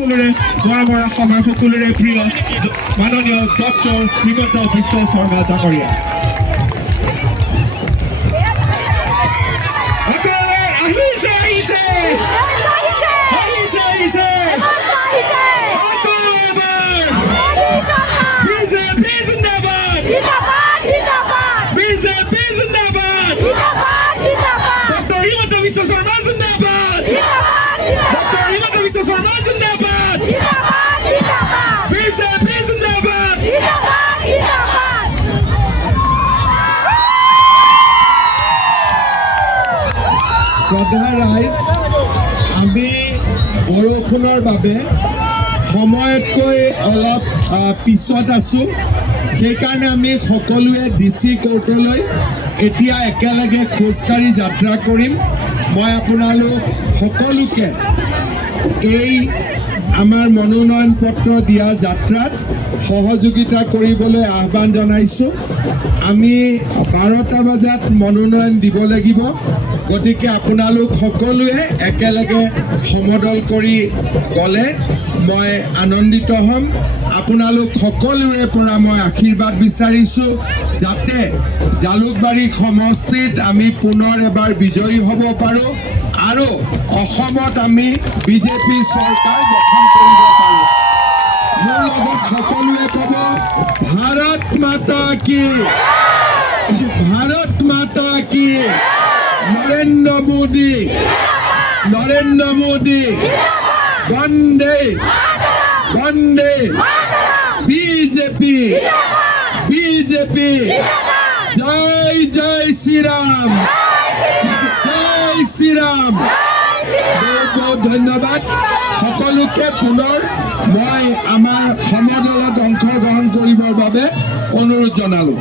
সকলোৰে মৰমৰ অসমৰ সকলোৰে প্ৰিয় মাননীয় ডক্টৰ হিমন্ত বিশ্ব শৰ্মা ডাঙৰীয়া। শ্ৰদ্ধা ৰাইজ, আমি বৰষুণৰ বাবে সময়তকৈ অলপ পিছত আছোঁ। সেইকাৰণে আমি সকলোৱে DC কোৰ্টলৈ এতিয়া একেলগে খোজকাঢ়ি যাত্ৰা কৰিম। মই আপোনালোক সকলোকে এই আমাৰ মনোনয়ন পত্ৰ দিয়া যাত্ৰাত সহযোগিতা কৰিবলৈ আহ্বান জনাইছোঁ। আমি 12টা বজাত মনোনয়ন দিব লাগিব, গতিকে আপোনালোক সকলোৱে একেলগে সমদল কৰি গ'লে মই আনন্দিত হ'ম। আপোনালোক সকলোৰে পৰা মই আশীৰ্বাদ বিচাৰিছোঁ যাতে জালুকবাৰী সমষ্টিত আমি পুনৰ এবাৰ বিজয়ী হ'ব পাৰোঁ আৰু অসমত আমি বিজেপি চৰকাৰ গঠন কৰিব পাৰোঁ। মোৰ লগত সকলোৱে ক'ব, ভাৰত মাতা কি, ভাৰত মাতা কি, নৰেন্দ্ৰ মোদী বন্দে বন্দে, বিজেপি জয় জয় শ্ৰীৰাম, জয় শ্ৰীৰাম। বহুত বহুত ধন্যবাদ সকলোকে। পুনৰ মই আমাৰ সমদলত অংশগ্ৰহণ কৰিবৰ বাবে অনুৰোধ জনালোঁ।